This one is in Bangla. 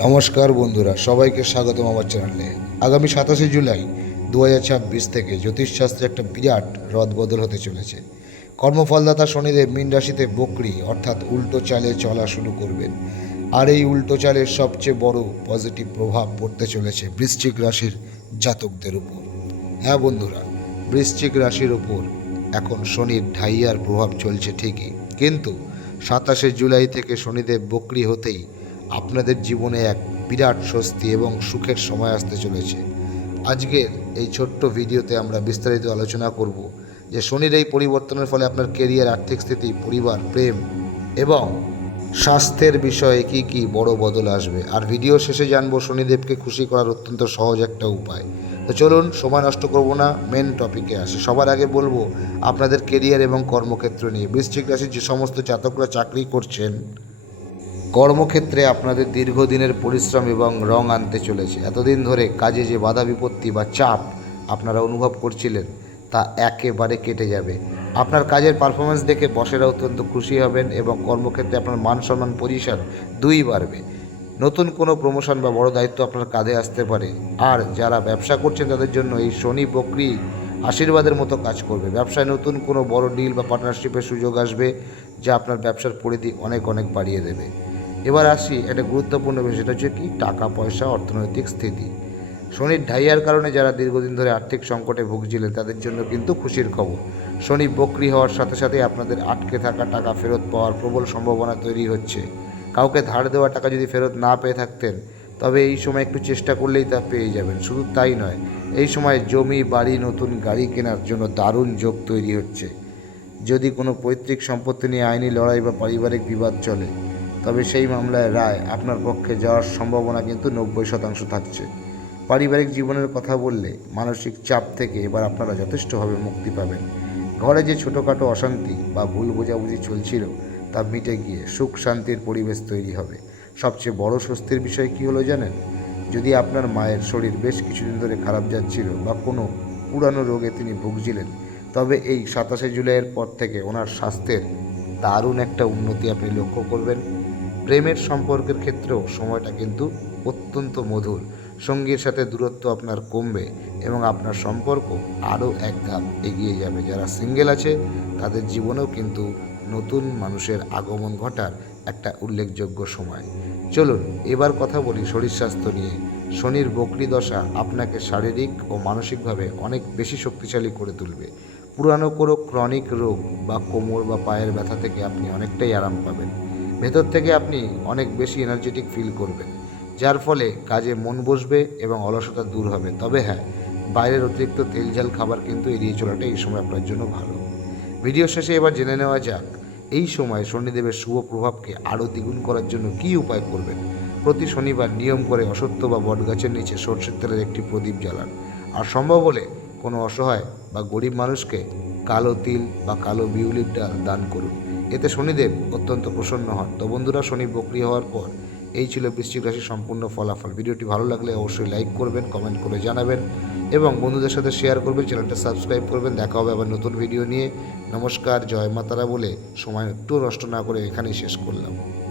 নমস্কার বন্ধুরা, সবাইকে স্বাগতম আমার চ্যানেলে। আগামী 27 জুলাই 2026 থেকে জ্যোতিষশাস্ত্রে একটা বিরাট রদবদল হতে চলেছে। কর্মফলদাতা শনিদেব মীন রাশিতে বকরি অর্থাৎ উল্টো চালে চলা শুরু করবেন। আর এই উল্টো চালের সবচেয়ে বড় পজিটিভ প্রভাব পড়তে চলেছে বৃশ্চিক রাশির জাতকদের উপর। হ্যাঁ বন্ধুরা, বৃশ্চিক রাশির উপর এখন শনির ঢাইয়ার প্রভাব চলছে ঠিকই, কিন্তু 27 জুলাই থেকে শনিদেব বকরি হতেই আপনাদের জীবনে এক বিরাট স্বস্তি এবং সুখের সময় আসতে চলেছে। আজকের এই ছোট্ট ভিডিওতে আমরা বিস্তারিত আলোচনা করব যে শনির এই পরিবর্তনের ফলে আপনার কেরিয়ার, আর্থিক স্থিতি, পরিবার, প্রেম এবং স্বাস্থ্যের বিষয়ে কি কি বড় বদল আসবে। আর ভিডিও শেষে জানবো শনিদেবকে খুশি করার অত্যন্ত সহজ একটা উপায়। তো চলুন সময় নষ্ট করব না, মেন টপিকে আসি। সবার আগে বলবো আপনাদের কেরিয়ার এবং কর্মক্ষেত্র নিয়ে। বৃশ্চিক রাশির যে সমস্ত জাতকরা চাকরি করছেন, কর্মক্ষেত্রে আপনাদের দীর্ঘদিনের পরিশ্রম এবং রং আনতে চলেছে। এতদিন ধরে কাজে যে বাধা বিপত্তি বা চাপ আপনারা অনুভব করছিলেন তা একেবারে কেটে যাবে। আপনার কাজের পারফরমেন্স দেখে বসেরা অত্যন্ত খুশি হবেন এবং কর্মক্ষেত্রে আপনার মান সম্মান, পজিশন দুই বাড়বে। নতুন কোনো প্রমোশন বা বড় দায়িত্ব আপনার কাঁধে আসতে পারে। আর যারা ব্যবসা করছেন তাদের জন্য এই শনি বকরি আশীর্বাদের মতো কাজ করবে। ব্যবসায় নতুন কোনো বড় ডিল বা পার্টনারশিপের সুযোগ আসবে, যা আপনার ব্যবসার পরিধি অনেক অনেক বাড়িয়ে দেবে। এবার আসি একটা গুরুত্বপূর্ণ বিষয়, সেটা হচ্ছে কি টাকা পয়সা, অর্থনৈতিক স্থিতি। শনির ঢাইয়ার কারণে যারা দীর্ঘদিন ধরে আর্থিক সংকটে ভুগছিলেন তাদের জন্য কিন্তু খুশির খবর। শনি বকরি হওয়ার সাথে সাথে আপনাদের আটকে থাকা টাকা ফেরত পাওয়ার প্রবল সম্ভাবনা তৈরি হচ্ছে। কাউকে ধার দেওয়া টাকা যদি ফেরত না পেয়ে থাকতেন, তবে এই সময় একটু চেষ্টা করলেই তা পেয়ে যাবেন। শুধু তাই নয়, এই সময় জমি, বাড়ি, নতুন গাড়ি কেনার জন্য দারুণ যোগ তৈরি হচ্ছে। যদি কোনো পৈতৃক সম্পত্তি নিয়ে আইনি লড়াই বা পারিবারিক বিবাদ চলে, তবে সেই মামলায় রায় আপনার পক্ষে যাওয়ার সম্ভাবনা কিন্তু 90% থাকছে। পারিবারিক জীবনের কথা বললে মানসিক চাপ থেকে এবার আপনারা যথেষ্টভাবে মুক্তি পাবেন। ঘরে যে ছোটোখাটো অশান্তি বা ভুল বোঝাবুঝি চলছিল তা মিটে গিয়ে সুখ শান্তির পরিবেশ তৈরি হবে। সবচেয়ে বড় স্বস্তির বিষয় কী হলো জানেন? যদি আপনার মায়ের শরীর বেশ কিছুদিন ধরে খারাপ যাচ্ছিল বা কোনো পুরানো রোগে তিনি ভুগছিলেন, তবে এই 27 জুলাইয়ের পর থেকে ওনার স্বাস্থ্যের দারুণ একটা উন্নতি আপনি লক্ষ্য করবেন। প্রেমের সম্পর্কের ক্ষেত্রেও সময়টা কিন্তু অত্যন্ত মধুর। সঙ্গীর সাথে দূরত্ব আপনার কমবে এবং আপনার সম্পর্ক আরও এক ধাপ এগিয়ে যাবে। যারা সিঙ্গেল আছে তাদের জীবনেও কিন্তু নতুন মানুষের আগমন ঘটার একটা উল্লেখযোগ্য সময়। চলুন এবার কথা বলি শরীর স্বাস্থ্য নিয়ে। শনির বকরি দশা আপনাকে শারীরিক ও মানসিকভাবে অনেক বেশি শক্তিশালী করে তুলবে। পুরানো কোনো ক্রনিক রোগ বা কোমর বা পায়ের ব্যথা থেকে আপনি অনেকটাই আরাম পাবেন। ভেতর থেকে আপনি অনেক বেশি এনার্জেটিক ফিল করবেন, যার ফলে কাজে মন বসবে এবং অলসতা দূর হবে। তবে হ্যাঁ, বাইরের অতিরিক্ত তেলঝাল খাবার কিন্তু এড়িয়ে চলাটা এই সময় আপনার জন্য ভালো। ভিডিও শেষে এবার জেনে নেওয়া যাক এই সময় শনিদেবের শুভ প্রভাবকে আরও দ্বিগুণ করার জন্য কী উপায় করবেন। প্রতি শনিবার নিয়ম করে অশ্বত্থ বা বটগাছের নিচে সর্ষের তেলের একটি প্রদীপ জ্বালান। আর সম্ভব হলে কোনো অসহায় বা গরিব মানুষকে কালো তিল বা কালো বিউলির ডাল দান করুন। এতে শনিদেব অত্যন্ত প্রসন্ন হন। তো বন্ধুরা, শনি বকরি হওয়ার পর এই ছিল বৃশ্চিক রাশির সম্পূর্ণ ফলাফল। ভিডিওটি ভালো লাগলে অবশ্যই লাইক করবেন, কমেন্ট করে জানাবেন এবং বন্ধুদের সাথে শেয়ার করবেন, চ্যানেলটা সাবস্ক্রাইব করবেন। দেখা হবে আবার নতুন ভিডিও নিয়ে। নমস্কার, জয় মাতারা বলে সময় একটু নষ্ট না করে এখানেই শেষ করলাম।